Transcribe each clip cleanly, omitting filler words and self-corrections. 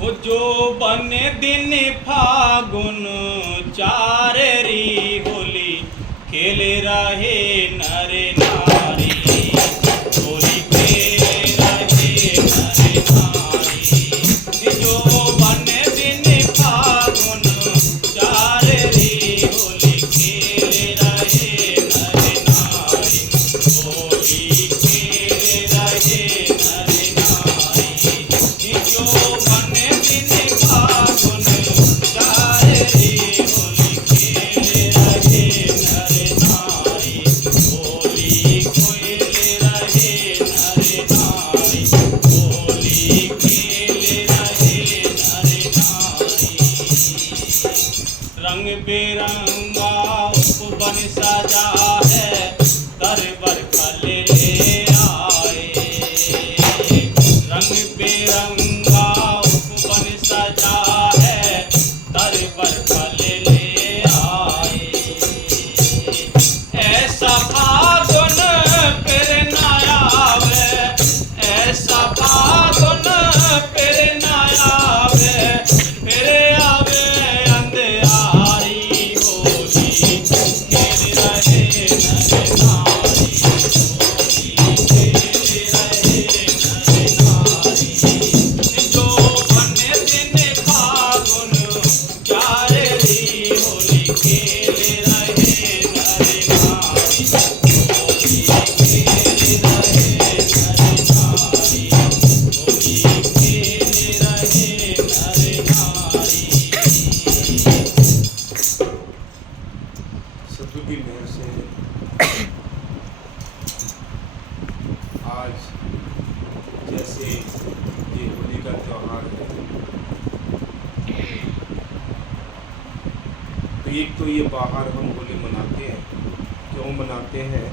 हो जो बन दिन फागुन चार री होली खेल रहे नर नारी, होली खेल रहे नर नारी। जो बन दिन फागुन चार री होली खेल रहे नर नारी, होली खेल रहे नर नारी। जो बन दिन फागुन चार री होली खेल रहे नर नारी, होली खेल रहे नर नारी, होली खेल रहे नर नारी। रंग बेरंगा उपवन सजा है, तर बरखा ले आए। रंग बेरंगा उपवन सजा है, तर बरखा ले आए। ऐसा फागुन फिर न आवे, ऐसा फागुन फिर न आवे, फिर आवे अंधियारी। होली खेल रहे नर नारी, होली खेल रहे नर नारी। जो बन दिन फागुन चार री होली खेल रहे नर नारी, होली खेल रहे नर नारी, होली खेल रहे नर नारी। सतगुरु की मेहर से आज जैसे ये होली का त्यौहार है, तो एक तो ये बाहर हम होली मनाते हैं। क्यों मनाते हैं?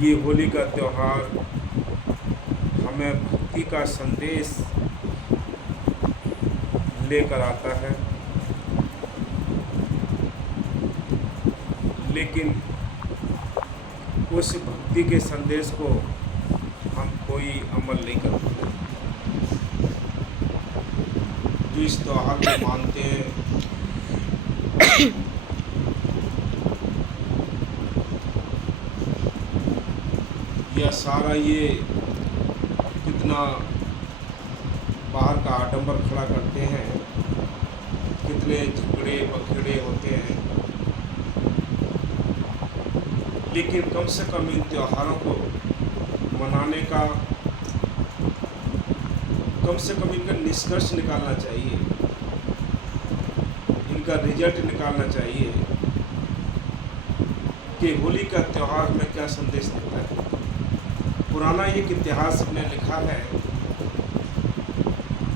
ये होली का त्यौहार हमें भक्ति का संदेश लेकर आता है, लेकिन उस भक्ति के संदेश को हम कोई अमल नहीं करते। जो इस त्योहार को मानते हैं, यह सारा ये कितना बाहर का आडंबर खड़ा करते हैं, कितने झगड़े बखेड़े होते हैं, लेकिन कम से कम इन त्योहारों को मनाने का, कम से कम इनका निष्कर्ष निकालना चाहिए, इनका रिजल्ट निकालना चाहिए कि होली का त्यौहार हमें क्या संदेश देता है। पुराना एक इतिहास में लिखा है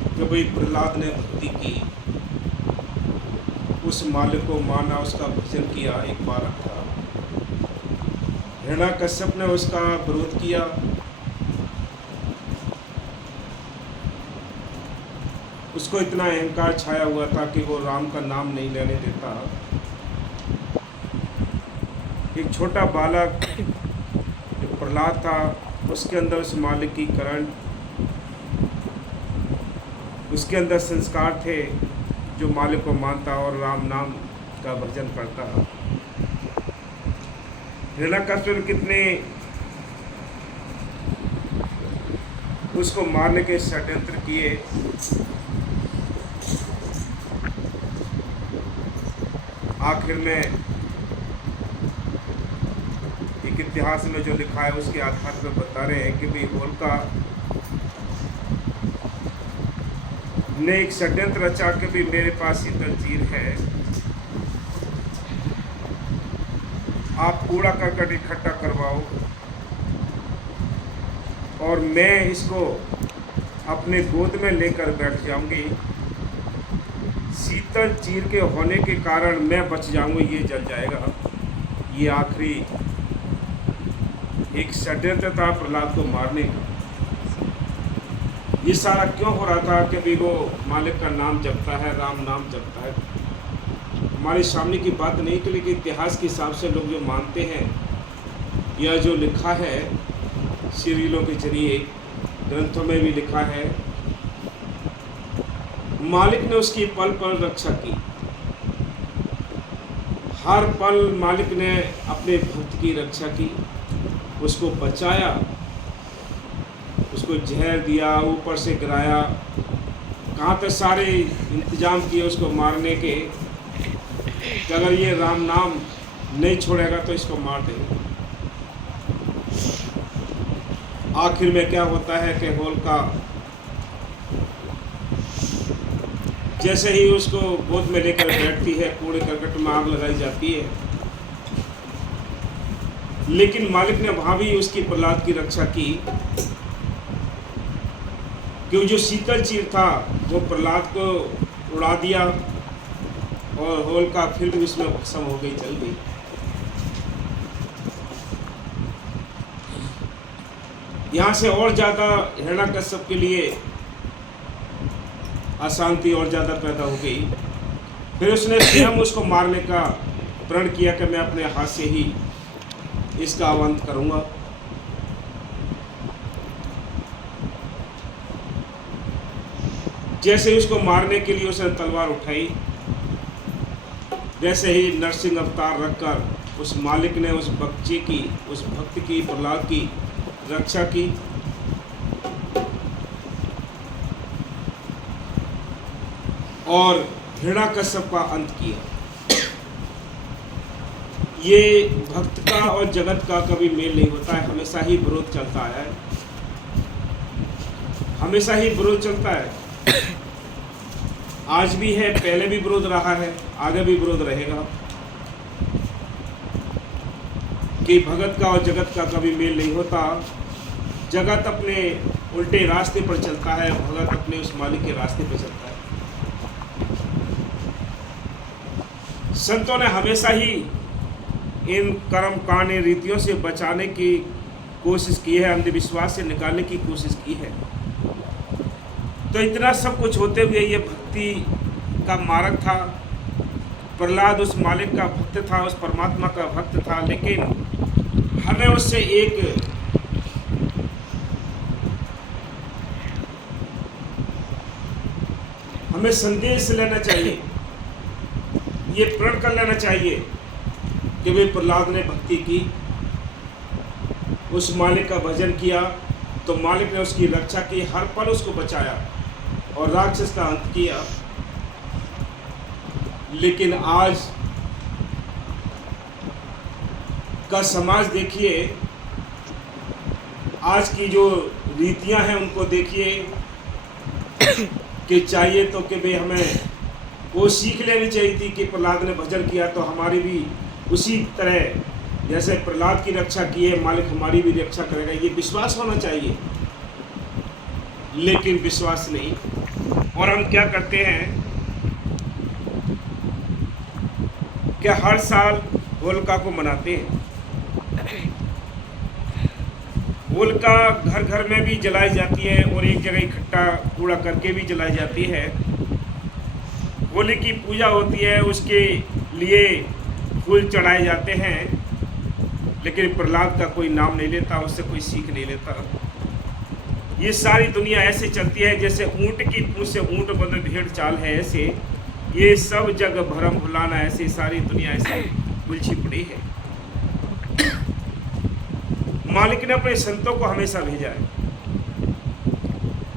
कि भाई प्रहलाद ने भक्ति की, उस मालिक को माना, उसका भजन किया, एक बालक था। हिरण्याकश्यप ने उसका विरोध किया, उसको इतना अहंकार छाया हुआ था कि वो राम का नाम नहीं लेने देता। एक छोटा बालक जो प्रहलाद था, उसके अंदर उस मालिक की करंट, उसके अंदर संस्कार थे, जो मालिक को मानता और राम नाम का भजन करता। हिरण्याकश्यप कितने उसको मारने के षड्यंत्र किए, आखिर में एक इतिहास में जो लिखा है उसके आधार पर बता रहे हैं कि भाई होलिका ने एक षड्यंत्र रचा कि भी मेरे पास ही तंजीर है, आप कूड़ा करकट इकट्ठा करवाओ और मैं इसको अपने गोद में लेकर बैठ जाऊंगी, शीतल चीर के होने के कारण मैं बच जाऊंगा, ये जल जाएगा। ये आखिरी एक षड्यंत्र था प्रहलाद को मारने का। ये सारा क्यों हो रहा था कि भी वो मालिक का नाम जपता है, राम नाम जपता है। हमारे सामने की बात नहीं कि इतिहास के हिसाब से लोग जो मानते हैं या जो लिखा है, सीरियलों के जरिए, ग्रंथों में भी लिखा है, मालिक ने उसकी पल पल रक्षा की। हर पल मालिक ने अपने भक्त की रक्षा की, उसको बचाया, उसको जहर दिया, ऊपर से गिराया, कहाँ तक सारे इंतजाम किए उसको मारने के कि अगर ये राम नाम नहीं छोड़ेगा तो इसको मार देगा। आखिर में क्या होता है कि होलिका जैसे ही उसको गोद में लेकर बैठती है, कूड़े करकट में आग लगाई जाती है, लेकिन मालिक ने वहां भी उसकी प्रहलाद की रक्षा की कि जो शीतल चीर था वो प्रहलाद को उड़ा दिया और होलिका फिर भी उसमें भस्म हो गई, जल गई। यहाँ से और ज़्यादा हिरण्यकश्यप के लिए अशांति और ज़्यादा पैदा हो गई। फिर उसने स्वयं उसको मारने का प्रण किया कि मैं अपने हाथ से ही इसका अंत करूँगा। जैसे ही उसको मारने के लिए उसने तलवार उठाई, वैसे ही नरसिंह अवतार रखकर उस मालिक ने उस बच्चे की, उस भक्त की, प्रहलाद की रक्षा की। और हिरण्यकश्यप का अंत किया। ये भक्त का और जगत का कभी मेल नहीं होता है, हमेशा ही विरोध चलता आया है, हमेशा ही विरोध चलता है। आज भी है, पहले भी विरोध रहा है, आगे भी विरोध रहेगा कि भगत का और जगत का कभी मेल नहीं होता। जगत अपने उल्टे रास्ते पर चलता है, भगत अपने उस मालिक के रास्ते पर चलता है। संतों ने हमेशा ही इन कर्म कांड रीतियों से बचाने की कोशिश की है, अंधविश्वास से निकालने की कोशिश की है। तो इतना सब कुछ होते हुए ये भक्ति का मार्ग था। प्रहलाद उस मालिक का भक्त था, उस परमात्मा का भक्त था, लेकिन हमें उससे एक हमें संदेश लेना चाहिए, ये प्रण कर लेना चाहिए कि वे प्रहलाद ने भक्ति की, उस मालिक का भजन किया तो मालिक ने उसकी रक्षा की, हर पल उसको बचाया और राक्षस का अंत किया। लेकिन आज का समाज देखिए, आज की जो रीतियां हैं उनको देखिए कि चाहिए तो कि भाई हमें वो सीख लेनी चाहिए थी कि प्रहलाद ने भजन किया तो हमारी भी उसी तरह जैसे प्रहलाद की रक्षा की है मालिक हमारी भी रक्षा करेगा, ये विश्वास होना चाहिए। लेकिन विश्वास नहीं, और हम क्या करते हैं कि हर साल होलिका को मनाते हैं। होलिका घर घर में भी जलाई जाती है और एक जगह इकट्ठा कूड़ा करके भी जलाई जाती है। होली की पूजा होती है, उसके लिए फूल चढ़ाए जाते हैं, लेकिन प्रहलाद का कोई नाम नहीं लेता, उससे कोई सीख नहीं लेता। ये सारी दुनिया ऐसे चलती है जैसे ऊंट की पूंछ से ऊंट बंद भेड़ चाल है, ऐसे ये सब जग भरम भुलाना, ऐसी सारी दुनिया ऐसे उलझी पड़ी है। मालिक ने अपने संतों को हमेशा भेजा है,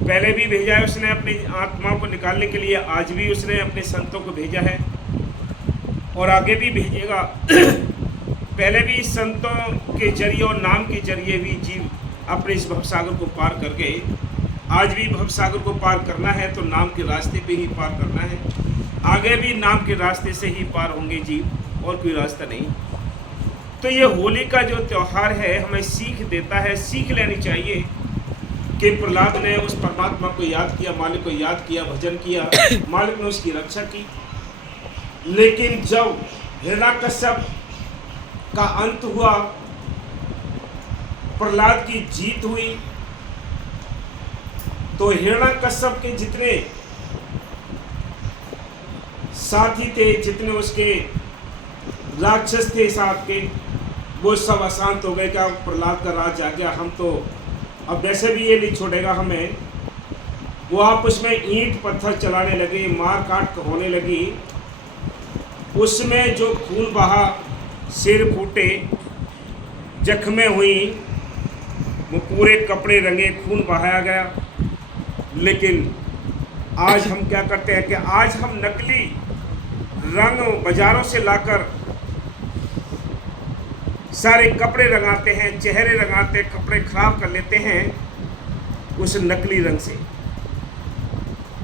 पहले भी भेजा है उसने अपनी आत्माओं को निकालने के लिए, आज भी उसने अपने संतों को भेजा है और आगे भी भेजेगा। पहले भी संतों के जरिए और नाम के जरिए भी जीव अपने इस भवसागर को पार कर गए। आज भी भवसागर को पार करना है तो नाम के रास्ते पे ही पार करना है, आगे भी नाम के रास्ते से ही पार होंगे जीव, और कोई रास्ता नहीं। तो ये होली का जो त्यौहार है हमें सीख देता है, सीख लेनी चाहिए कि प्रहलाद ने उस परमात्मा को याद किया, मालिक को याद किया, भजन किया, मालिक ने उसकी रक्षा की। लेकिन जब हिरण्यकश्यप का अंत हुआ, प्रहलाद की जीत हुई, तो हिरण्यकश्यप के जितने साथी थे, जितने उसके राक्षस थे साथ के, वो सब अशांत हो गए। क्या प्रहलाद का राज आ गया, हम तो अब वैसे भी ये नहीं छोड़ेगा हमें। वो आप उसमें ईंट पत्थर चलाने लगे, मार काट होने लगी, उसमें जो खून बहा, सिर फूटे, जख्में हुई, वो पूरे कपड़े रंगे, खून बहाया गया। लेकिन आज हम क्या करते हैं कि आज हम नकली रंग बाजारों से लाकर सारे कपड़े रंगाते हैं, चेहरे रंगाते हैं, कपड़े खराब कर लेते हैं उस नकली रंग से।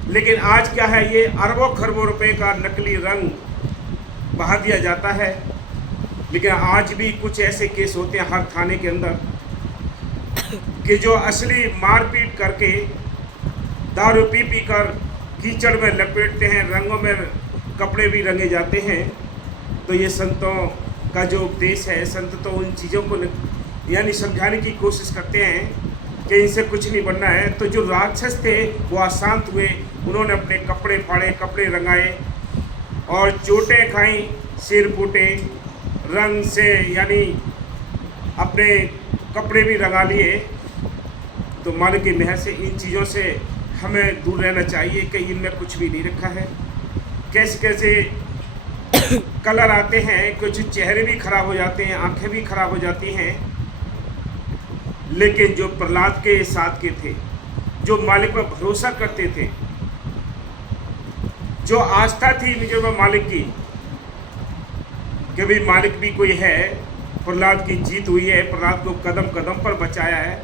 लेकिन आज क्या है, ये अरबों खरबों रुपए का नकली रंग बहा दिया जाता है। लेकिन आज भी कुछ ऐसे केस होते हैं हर थाने के अंदर कि जो असली मारपीट करके, दारू पी पी कर कीचड़ में लपेटते हैं, रंगों में कपड़े भी रंगे जाते हैं। तो ये संतों का जो उपदेश है, संत तो उन चीज़ों को यानी समझाने की कोशिश करते हैं कि इनसे कुछ नहीं बनना है। तो जो राक्षस थे वो अशांत हुए, उन्होंने अपने कपड़े फाड़े, कपड़े रंगाए और चोटें खाई, सिर फूटे, रंग से यानी अपने कपड़े भी रंगा लिए। तो मालिक की मेहर से इन चीज़ों से हमें दूर रहना चाहिए कि इनमें कुछ भी नहीं रखा है। कैसे कैसे कलर आते हैं, कुछ चेहरे भी खराब हो जाते हैं, आंखें भी खराब हो जाती हैं। लेकिन जो प्रहलाद के साथ के थे, जो मालिक पर भरोसा करते थे, जो आस्था थी निज मालिक की कि भाई मालिक भी कोई है, प्रहलाद की जीत हुई है, प्रहलाद को कदम कदम पर बचाया है,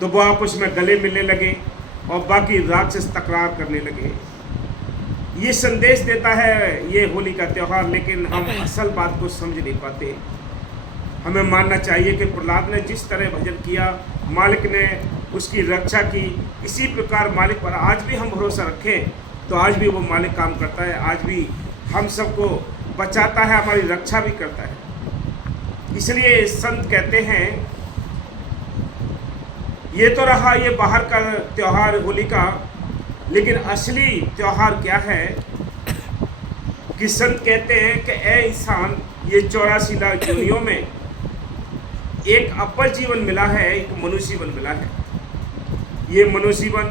तो वो आपस में गले मिलने लगे और बाकी राक्षस तकरार करने लगे। ये संदेश देता है ये होली का त्यौहार। लेकिन हम असल बात को समझ नहीं पाते। हमें मानना चाहिए कि प्रहलाद ने जिस तरह भजन किया, मालिक ने उसकी रक्षा की, इसी प्रकार मालिक पर आज भी हम भरोसा रखें तो आज भी वो मालिक काम करता है, आज भी हम सबको बचाता है, हमारी रक्षा भी करता है। इसलिए संत कहते हैं, ये तो रहा ये बाहर का त्यौहार होली का, लेकिन असली त्यौहार क्या है कि संत कहते हैं कि ए इंसान, ये 84 लाख योनियों में एक अव्वल जीवन मिला है, एक मनुष्य जीवन मिला है। ये मनुष्य जीवन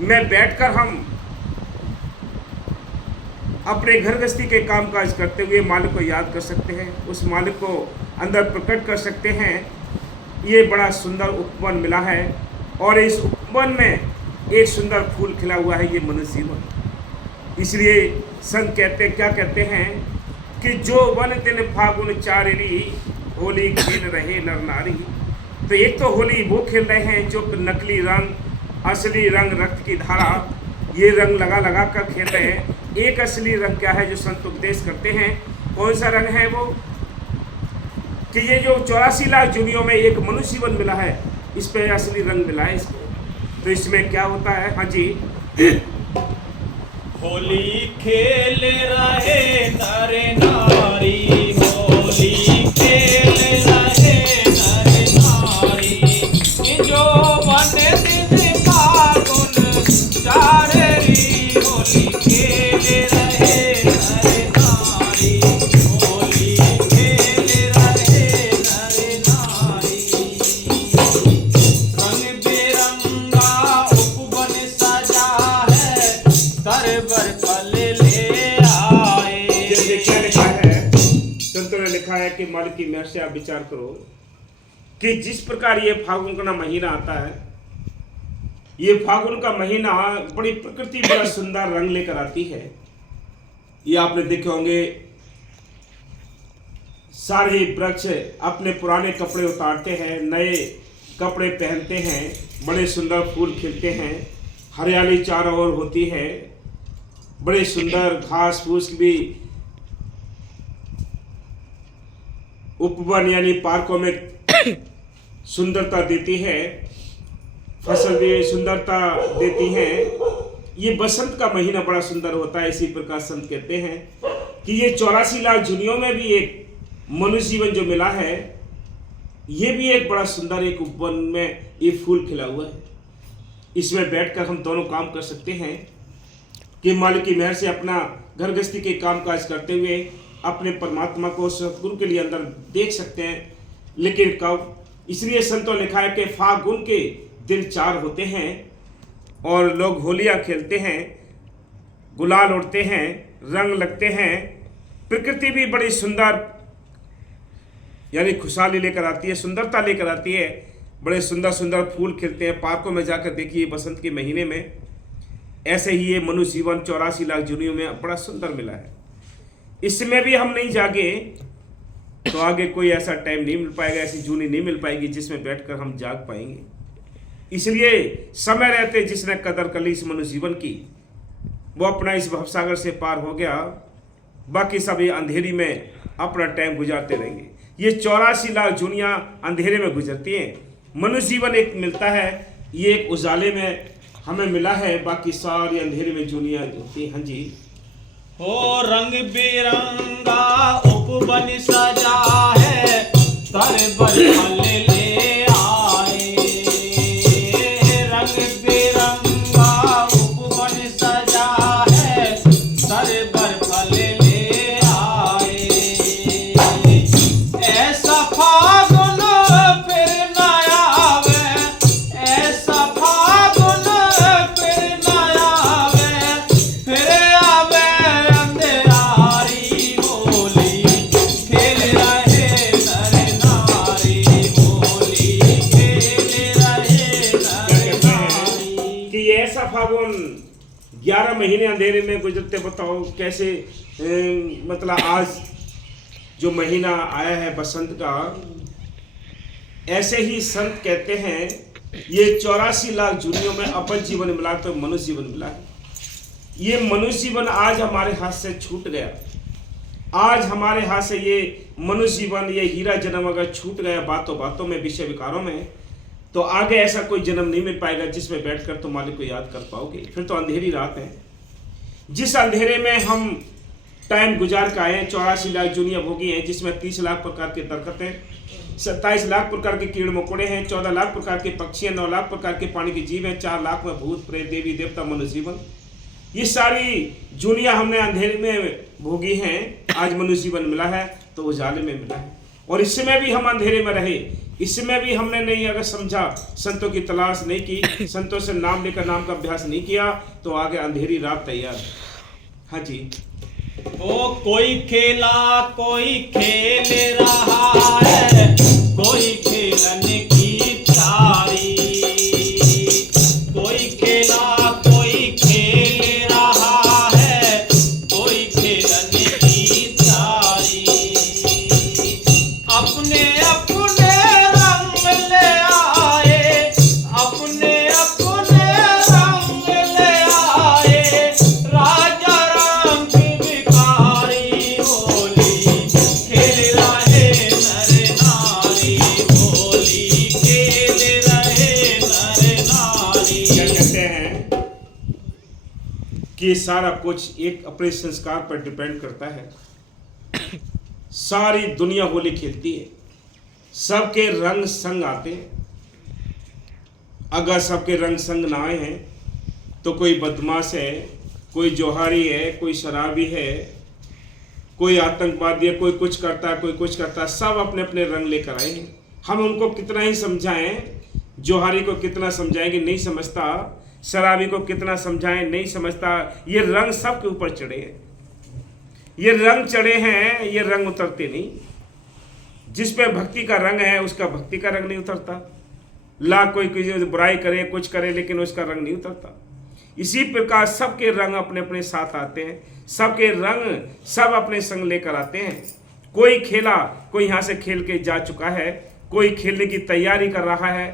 में बैठकर हम अपने घर गृहस्थी के कामकाज करते हुए मालिक को याद कर सकते हैं, उस मालिक को अंदर प्रकट कर सकते हैं। ये बड़ा सुंदर उपवन मिला है और इस उपवन में एक सुंदर फूल खिला हुआ है, ये मनुष्य जीवन। इसलिए संत कहते क्या कहते हैं कि जो वन दिन फागुन चारिणी, होली खेल रहे नर नारी। तो एक तो होली वो खेल रहे हैं जो नकली रंग, असली रंग रक्त की धारा, ये रंग लगा लगा कर खेल रहे हैं। एक असली रंग क्या है जो संत उपदेश करते हैं, कौन सा रंग है वो कि ये जो 84 लाख जुनियों में एक मनुष्य जीवन मिला है, इस पे असली रंग मिला है इसको। तो इसमें क्या होता है, हाँ जी, होली खेल रहे नर नारी, होली खेल रहे नर नारी, जो वन दिन फागुन चारिणी, होली खेल रहे नर नारी, होली खेल रहे नर नारी। रंग बिरंगा उपवन सजा है, तरबर फल ले आए। जैसे क्या लिखा है, संतों ने लिखा है कि मालिक की मेहर से आप विचार करो कि जिस प्रकार ये फागुन का महीना आता है, ये फागुन का महीना बड़ी प्रकृति बड़ा सुंदर रंग लेकर आती है। ये आपने देखे होंगे, सारे वृक्ष अपने पुराने कपड़े उतारते हैं, नए कपड़े पहनते हैं, बड़े सुंदर फूल खिलते हैं, हरियाली चारों ओर होती है, बड़े सुंदर घास फूस भी उपवन यानी पार्कों में सुंदरता देती है, फसल भी सुंदरता देती है। ये बसंत का महीना बड़ा सुंदर होता है। इसी प्रकार संत कहते हैं कि ये 84 लाख जुनियों में भी एक मनुष्य जीवन जो मिला है, ये भी एक बड़ा सुंदर एक उपवन में ये फूल खिला हुआ है। इसमें बैठकर हम दोनों काम कर सकते हैं कि मालिक की मेहर से अपना घर गृहस्थी के काम काज करते हुए अपने परमात्मा को सतगुरु के लिए अंदर देख सकते हैं, लेकिन कब? इसलिए संतों ने लिखा है कि फागुन के दिन 4 होते हैं और लोग होलियाँ खेलते हैं, गुलाल उड़ते हैं, रंग लगते हैं। प्रकृति भी बड़ी सुंदर यानी खुशहाली लेकर आती है, सुंदरता लेकर आती है। बड़े सुंदर सुंदर फूल खिलते हैं। पार्कों में जाकर देखिए बसंत के महीने में। ऐसे ही ये मनुष्य जीवन 84 लाख जूनियों में बड़ा सुंदर मिला है। इसमें भी हम नहीं जागे तो आगे कोई ऐसा टाइम नहीं मिल पाएगा, ऐसी जूनी नहीं मिल पाएगी जिसमें बैठकर हम जाग पाएंगे। इसलिए समय रहते जिसने कदर कर ली इस मनुष्य जीवन की, वो अपना इस भवसागर से पार हो गया। बाकी सब ये अंधेरी में अपना टाइम गुजारते रहेंगे। ये 84 लाख जूनियाँ अंधेरे में गुजरती हैं। मनुष्य जीवन एक मिलता है, ये एक उजाले में हमें मिला है, बाकी सारी अंधेरे में जूनियाँ होती हैं। हाँ जी। हो रंग बिरंगा उपवन सजा है, तर बर फल ले आए। रंग बिरंगा उपवन सजा है, तर बर फल ले आए। ऐसा फागुन फिर न आवे, ऐसा फागुन फिर न आवे, फिर आवे अंधेरारी होली खेल रहे नर नारी, होली खेल रहे नर नारी। कि ये ऐसा फागुन 11 महीने अंधेरे में गुजरते, बताओ कैसे। मतलब आज जो महीना आया है बसंत का, ऐसे ही संत कहते हैं ये 84 लाख जूनियों में अपन जीवन मिला तो मनुष्य जीवन मिला है। ये मनुष्य जीवन आज हमारे हाथ से छूट गया। आज हमारे हाथ से ये मनुष्य जीवन, ये हीरा जन्म अगर छूट गया बातों बातों में, विषय विकारों में, तो आगे ऐसा कोई जन्म नहीं मिल पाएगा जिसमें बैठकर तुम मालिक को याद कर पाओगे। फिर तो अंधेरी रात है। जिस अंधेरे में हम टाइम गुजार के आए हैं, 84 लाख जूनियाँ भोगी हैं, जिसमें 30 लाख प्रकार के दरख्त हैं, 27 लाख प्रकार के कीड़े मकोड़े हैं, 14 लाख प्रकार के पक्षी हैं, 9 लाख प्रकार के पानी के जीव हैं, 4 लाख में भूत प्रेत देवी देवता मनुष्य जीवन। ये सारी जूनियाँ हमने अंधेरे में भोगी हैं। आज मनुष्य जीवन मिला है तो उजाले में मिला है। और इसमें भी हम अंधेरे में रहे, इसमें भी हमने नहीं अगर समझा, संतों की तलाश नहीं की, संतों से नाम लेकर नाम का अभ्यास नहीं किया, तो आगे अंधेरी रात तैयार है। हाँ जी। ओ कोई खेला कोई खेल रहा है, कोई खेलन की तारी। कोई खेला कोई खेल रहा है, कोई खेलन की तारी। अपने अपने रंग ले आए, अपने अपने रंग ले आए। राजा रंग भिखारी होली खेल रहे नर नारी, होली खेल रहे नर नारी। क्या कहते हैं कि सारा कुछ एक अपने संस्कार पर डिपेंड करता है। सारी दुनिया होली खेलती है, सबके रंग संग आते हैं। अगर सबके रंग संग ना आए हैं तो कोई बदमाश है, कोई जोहारी है, कोई शराबी है, कोई आतंकवादी है, कोई कुछ करता है, कोई कुछ करता है। सब अपने अपने रंग लेकर आए हैं। हम उनको कितना ही समझाएं, जोहारी को कितना समझाएंगे नहीं समझता, शराबी को कितना समझाएं नहीं समझता। ये रंग सबके ऊपर चढ़े हैं, ये रंग चढ़े हैं, ये रंग उतरते नहीं। जिस पे भक्ति का रंग है उसका भक्ति का रंग नहीं उतरता। लाख कोई किसी बुराई करे कुछ करे लेकिन उसका रंग नहीं उतरता। इसी प्रकार सबके रंग अपने अपने साथ आते हैं, सबके रंग सब अपने संग लेकर आते हैं। कोई खेला, कोई यहाँ से खेल के जा चुका है, कोई खेलने की तैयारी कर रहा है,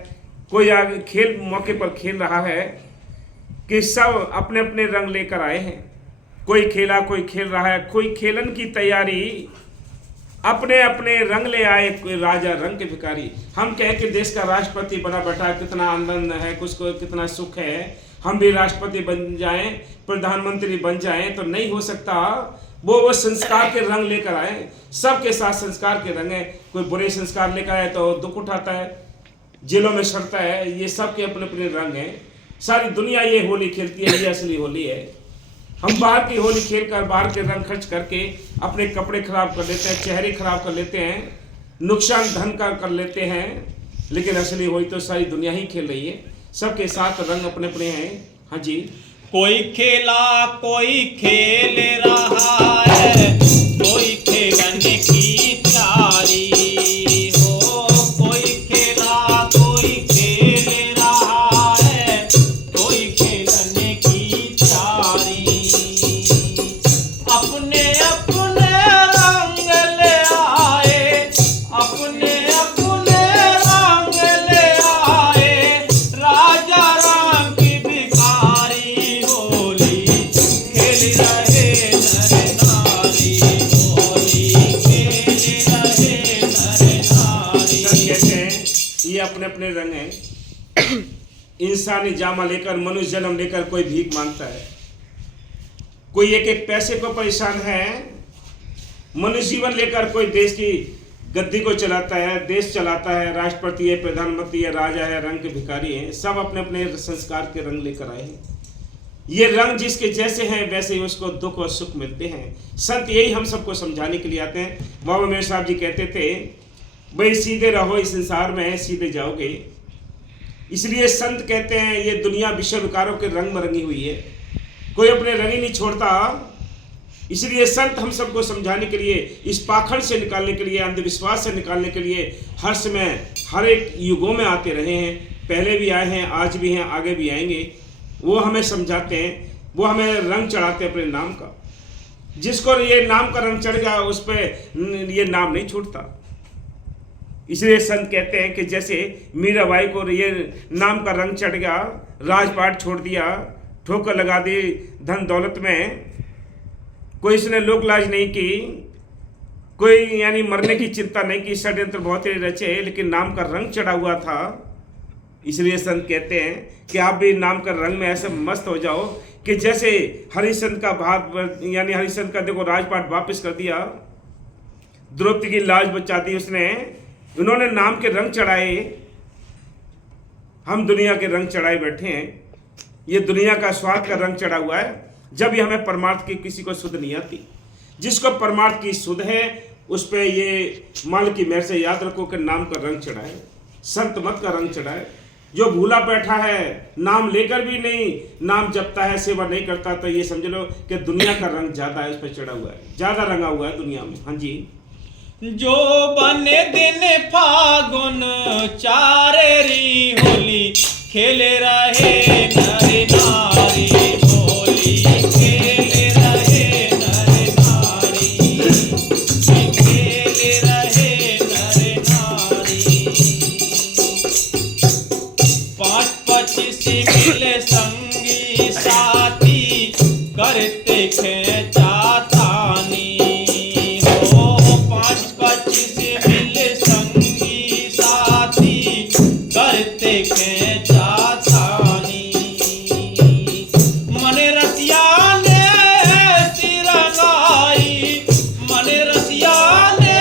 कोई आगे खेल मौके पर खेल रहा है, कि सब अपने अपने रंग लेकर आए हैं। कोई खेला कोई खेल रहा है, कोई खेलन की तैयारी, अपने अपने रंग ले आए। कोई राजा रंग के भिखारी। हम कहें कि देश का राष्ट्रपति बना बैठा, कितना आनंद है, कुछ को कितना सुख है, हम भी राष्ट्रपति बन जाएं, प्रधानमंत्री बन जाएं, तो नहीं हो सकता। वो संस्कार के रंग लेकर आए। सबके साथ संस्कार के रंग है। कोई बुरे संस्कार लेकर आए तो दुख उठाता है, जेलों में सड़ता है। ये सबके अपने अपने रंग हैं। सारी दुनिया ये होली खेलती है, ये असली होली है। हम बाहर की होली खेलकर, बाहर के रंग खर्च करके अपने कपड़े खराब कर लेते हैं, चेहरे खराब कर लेते हैं, नुकसान धन का कर लेते हैं। लेकिन असली होली तो सारी दुनिया ही खेल रही है, सबके साथ रंग अपने अपने हैं। हाँ जी। कोई खेला कोई खेल रहा है, कोई खेलने की तैयारी हो। कोई खेला कोई खेल रहा है, कोई खेलने की तैयारी। अपने अपने रंग ले आए, अपने अपने रंग ले आए, राजा राम की भिखारी होली खेल रहे नर नारी, होली खेल रहे नर नारी। सब कहते हैं ये अपने अपने रंग हैं। इंसानी जामा लेकर, मनुष्य जन्म लेकर कोई भीख मांगता है, कोई एक एक पैसे को परेशान है। मनुष्य जीवन लेकर कोई देश की गद्दी को चलाता है, देश चलाता है, राष्ट्रपति है, प्रधानमंत्री है, राजा है, रंग के भिखारी हैं। सब अपने अपने संस्कार के रंग लेकर आए हैं। ये रंग जिसके जैसे हैं वैसे ही उसको दुख और सुख मिलते हैं। संत यही हम सबको समझाने के लिए आते हैं। बाबा मेरे साहब जी कहते थे, भाई सीधे रहो इस संसार में, सीधे जाओगे। इसलिए संत कहते हैं ये दुनिया विश्व विकारों के रंग में रंगी हुई है, कोई अपने रंग ही नहीं छोड़ता। इसलिए संत हम सबको समझाने के लिए, इस पाखंड से निकालने के लिए, अंधविश्वास से निकालने के लिए हर समय, हर एक युगों में आते रहे हैं। पहले भी आए हैं, आज भी हैं, आगे भी आएंगे। वो हमें समझाते हैं, वो हमें रंग चढ़ाते हैं अपने नाम का। जिसको ये नाम का रंग चढ़ गया उस पर ये नाम नहीं छूटता। इसलिए संत कहते हैं कि जैसे मीराबाई को ये नाम का रंग चढ़ गया, राजपाट छोड़ दिया, ठोकर लगा दी धन दौलत में, कोई इसने लोक लाज नहीं की, कोई यानी मरने की चिंता नहीं की, षड्यंत्र बहुत ही रचे, लेकिन नाम का रंग चढ़ा हुआ था। इसलिए संत कहते हैं कि आप भी नाम का रंग में ऐसे मस्त हो जाओ कि जैसे हरिश्चंद्र का भाग, यानी हरिश्चंद्र का देखो राजपाट वापस कर दिया, द्रौपदी की लाज बचा दी उसने। उन्होंने नाम के रंग चढ़ाए, हम दुनिया के रंग चढ़ाए बैठे हैं। ये दुनिया का स्वार्थ का रंग चढ़ा हुआ है, जब ये हमें परमार्थ की किसी को सुध नहीं आती। जिसको परमार्थ की सुध है उस पे ये माल की मेहर से याद रखो कि नाम का रंग चढ़ाए, संत मत का रंग चढ़ाए। जो भूला बैठा है, नाम लेकर भी नहीं, नाम जपता है, सेवा नहीं करता, तो ये समझ लो कि दुनिया का रंग ज्यादा है, उस पर चढ़ा हुआ है, ज्यादा रंगा हुआ है दुनिया में। हाँ जी। जो बने दिन फागुन चारेरी होली खेल रहे नर नारी, होली खेल रहे नर नारी, खेल रहे नर नारी। 5-25 मिल संगी साथी करते खेचा तानी हो। 5-25 मिल संगी साथी करते खेचा तानी। मन रसिया ने सिरंगाई, मन रसिया ने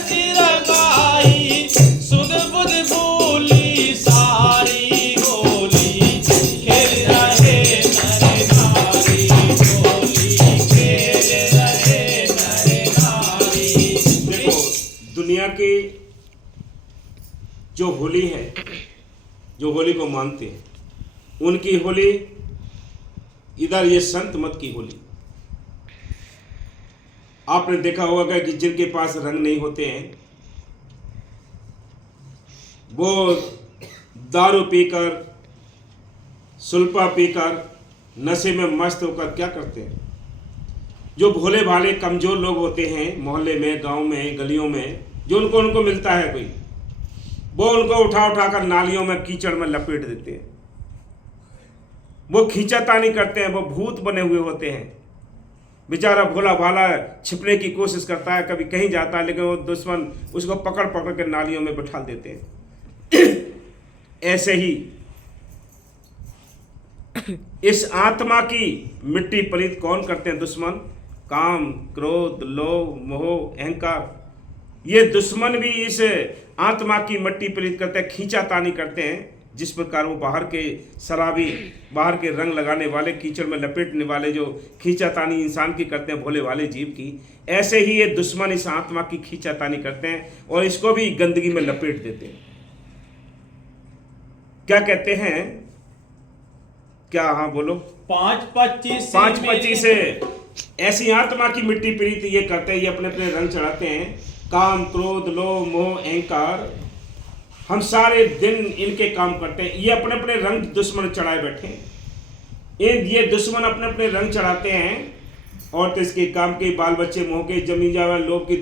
सिरंगाई, सुध बुध भूली सारी होली खेल रहे नर नारी, होली खेल रहे नर नारी। देखो दुनिया की जो होली है, जो होली को मानते हैं, उनकी होली इधर ये संत मत की होली। आपने देखा होगा कि जिनके पास रंग नहीं होते हैं वो दारू पीकर, सुल्फा पीकर, नशे में मस्त होकर क्या करते हैं। जो भोले भाले कमजोर लोग होते हैं मोहल्ले में, गांव में, गलियों में, जो उनको मिलता है कोई, वो उनको उठा कर नालियों में, कीचड़ में लपेट देते हैं। वो खींचातानी करते हैं, वो भूत बने हुए होते हैं। बेचारा भोला भाला छिपने की कोशिश करता है, कभी कहीं जाता है, लेकिन वो दुश्मन उसको पकड़ के नालियों में बैठा देते हैं। ऐसे ही इस आत्मा की मिट्टी पलीत कौन करते हैं दुश्मन? काम, क्रोध, लोभ, मोह, अहंकार। ये दुश्मन भी इस आत्मा की मिट्टी पलीत करते हैं, खींचातानी करते हैं। जिस प्रकार वो बाहर के शराबी, बाहर के रंग लगाने वाले, कीचड़ में लपेटने वाले जो खींचातानी इंसान की करते हैं भोले वाले जीव की, ऐसे ही ये दुश्मन इस आत्मा की खींचातानी करते हैं और इसको भी गंदगी में लपेट देते हैं। क्या कहते हैं, क्या, हाँ बोलो। 5:25 से ऐसी आत्मा की मिट्टी पीड़ित ये करते हैं, ये अपने अपने रंग चढ़ाते हैं, काम, क्रोध, लोभ, मोह, अहंकार। हम सारे दिन इनके काम करते हैं, ये अपने अपने रंग दुश्मन चढ़ाए बैठे हैं। ये दुश्मन अपने अपने रंग चढ़ाते हैं और तो इसके काम के, बाल बच्चे, मोह के, जमीन जायदाद, लोभ की